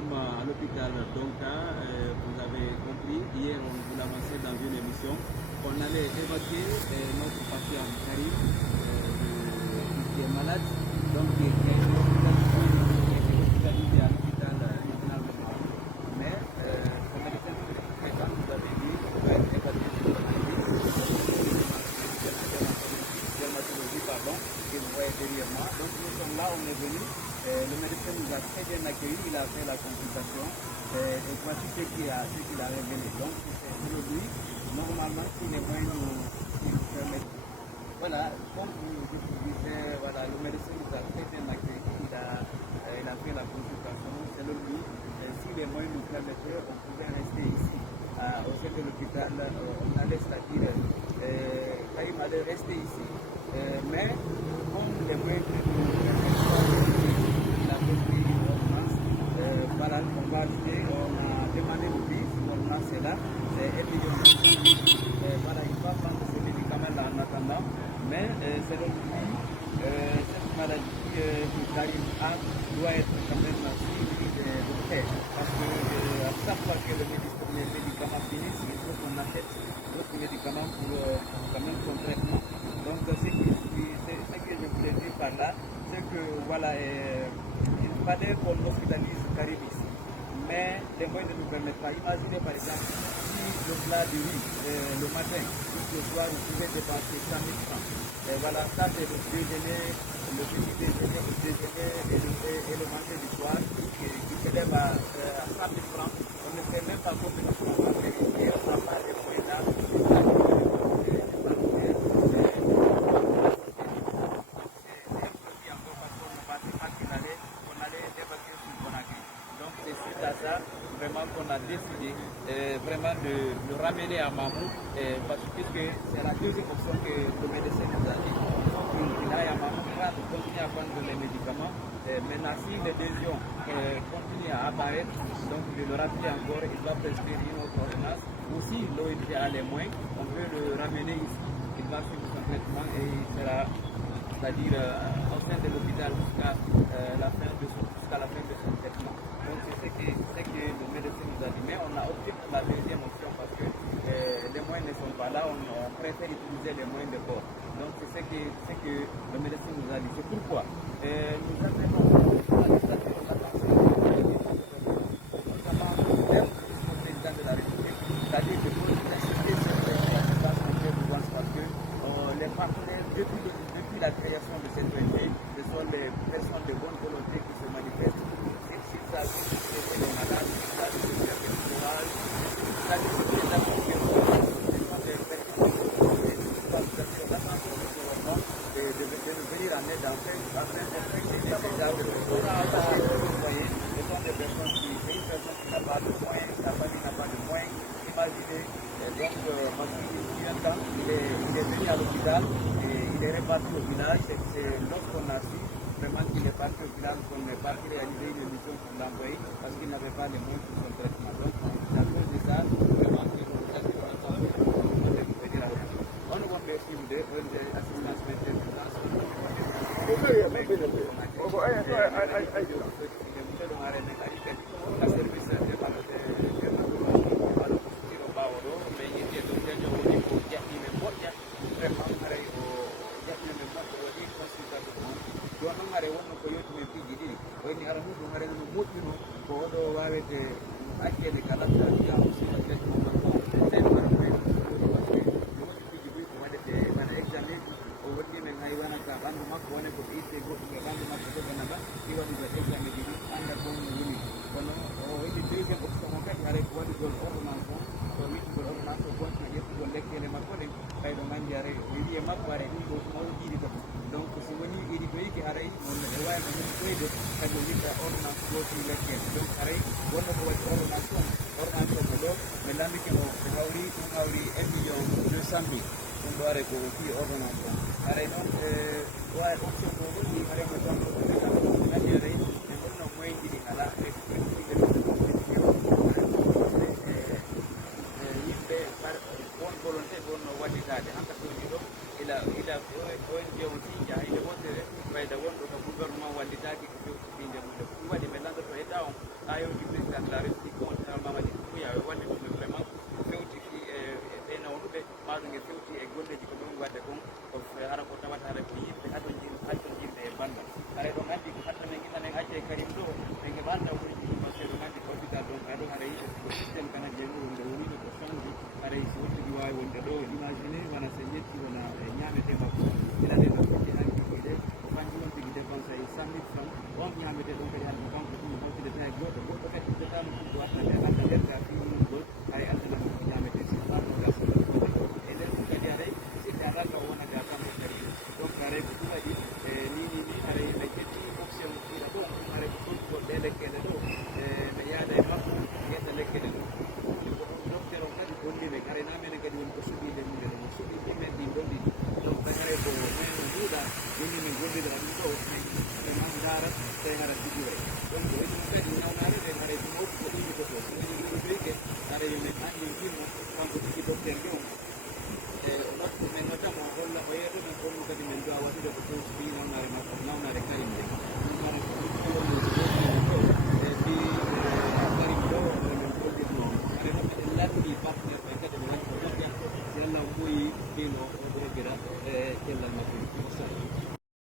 sommes à l'hôpital d'Onka. Vous avez compris, hier on vous l'a annoncé dans une émission qu'on allait évacuer notre patient Karim qui est malade, donc qui est hospitalisé à l'hôpital national de Maroc. Mais le médecin traitant nous avait dit qu'on va être évacué sur le dermatologie, pardon, que vous voyez derrière moi. Donc nous sommes là, on est venu. Le médecin nous a très bien accueillis, il a fait la consultation et voici ce qu'il a révélé. Donc c'est aujourd'hui, normalement, si les moyens nous permettent. Voilà, comme je vous disais, voilà, le médecin nous a très bien accueillis, il a fait la consultation. Selon lui, si les moyens nous permettaient, on pouvait rester ici, au sein de l'hôpital, on allait, c'est-à-dire, Karim allait rester ici. Mais comme les moyens nous permettent, voilà, on va ajouter, on a demandé le prix, l'ordonnance est là, c'est 1 million. Voilà, il va prendre ces médicaments-là en attendant, mais selon lui, cette maladie qui Karim a doit être quand même suivie de près, parce que à chaque fois que les médicaments finissent, il faut qu'on achète d'autres médicaments pour quand même son traitement. Donc ce que je voulais dire par là, c'est que voilà, il fallait qu'on hospitalise Karim ici. Mais les moyens ne nous permettent pas. Imaginez par exemple, si le plat de riz le matin, jusqu'au soir, vous pouvez dépenser 100 000 francs. Et voilà, ça c'est le déjeuner, le petit déjeuner, le déjeuner et le manger du soir qui s'élève à 100 000 francs. On ne fait même pas compétition. On n'a pas les moyens là. Vraiment qu'on a décidé vraiment de le ramener à Mamou parce que c'est la deuxième option que le médecin nous a dit. Il aille à Mamou, il continue à prendre les médicaments. Maintenant, si les lésions continuent à apparaître, donc de le rappeler encore, il va prescrire une autre ordonnance. Ou si l'ONG a les moyens, on peut le ramener ici. Il va suivre son traitement et il sera, c'est-à-dire au sein de l'hôpital jusqu'à la fin de son traitement. Donc c'est ce que le médecin nous a dit. Mais on a opté pour la deuxième option parce que les moyens ne sont pas là, on préfère utiliser les moyens de bord. Donc c'est ce que le médecin nous a dit. C'est pourquoi nous appelons à l'attention notamment le président de la République, c'est-à-dire que pour insister sur la dépense en urgence parce que les partenaires, depuis la création de cette ONG, ce sont les personnes de bonne volonté qui se manifestent. S'il s'agit de les malades, s'il s'agit de faire des courage, s'il s'agit de les appliquer, ce sont des personnes de venir en aide afin d'effectuer des déjà de vous voyez, ce sont des personnes c'est une personne qui n'a pas de moyens, sa famille n'a pas de moyens. Imaginez, donc, depuis un temps, il est venu à l'hôpital et il est reparti au village. C'est lorsqu'on a su vraiment qu'il est parti au village qu'on est parti réaliser une émission pour l'envoyer parce qu'il n'avait pas les moyens pour son traitement. Donc, à cause de ça, vraiment, il faut que on ne va pas suivre des assistances d'urgence. ayodi président de la république on tan mamadi kuya wonde ɗum vraiment fewti fi ɓe nawnuɓe maɗum e fewti e golleji ko ɗum wadde kon ko hara ko tawata hara ko yimɓe hatojirde e banggal haray ɗon andi ko hatta men guiɗanen acce karim ɗo ɓe keɓanta woni par ce que ɗum andi ko hôpital donc aɗo haara yiɗe ko systéme kana jeemuɗo nde wonino ko change haray so wottigi wawi wonde ɗo imagine wona so ƴetti wona ñamete makko ilaɗe no foti hankiɗe ko kanjum on tigi dépense ay 100 000 francs on ñamete ɗon kadi hande banque ɗum hawtideta e goɗɗo goɗɗo kadi ɗetano ɗum ko wattande anda nder ka fi ɗum gol hay andanamo ko ñamete si fano gasa e nder ɗum kadi haray sikki ataka wonade a tambo kadi donc haray ko ɗum waɗi ni haray ɓe ƴetti option ɗiɗa ɗo haray ko tontugo ɓe lekkele ɗo ɓe yaada e makko ƴetta lekkele ɗo docteur on kadi gollire haray na mene kadi woni ko suɓide hunde ɗo suɓi ɗimen ɗi gollidi donc tagare ko men juuɗa woni min gollidira ɗum ɗo ɓe ma darat tawi hara figure donc woni ɗum kadi nawnare ɓe haray so mawɗi ko ɗiɗi ko to so woni ɗiɗoɓeke haray yomin anndi jimmo kanko tigi docteur ɓe on wattu men notamo holla o yeeɗo men holno kadi min dowa waɗude ko fof fi nawnare makko nawnare karim nde ɗum wara ko ɗo e fi karim ɗo min gollitno haray noon meɗen lanndi partenaire ɓe kadi ɓe woni ko moƴƴa si allah ɓooyi fino o ɗo hebbira e cellal makko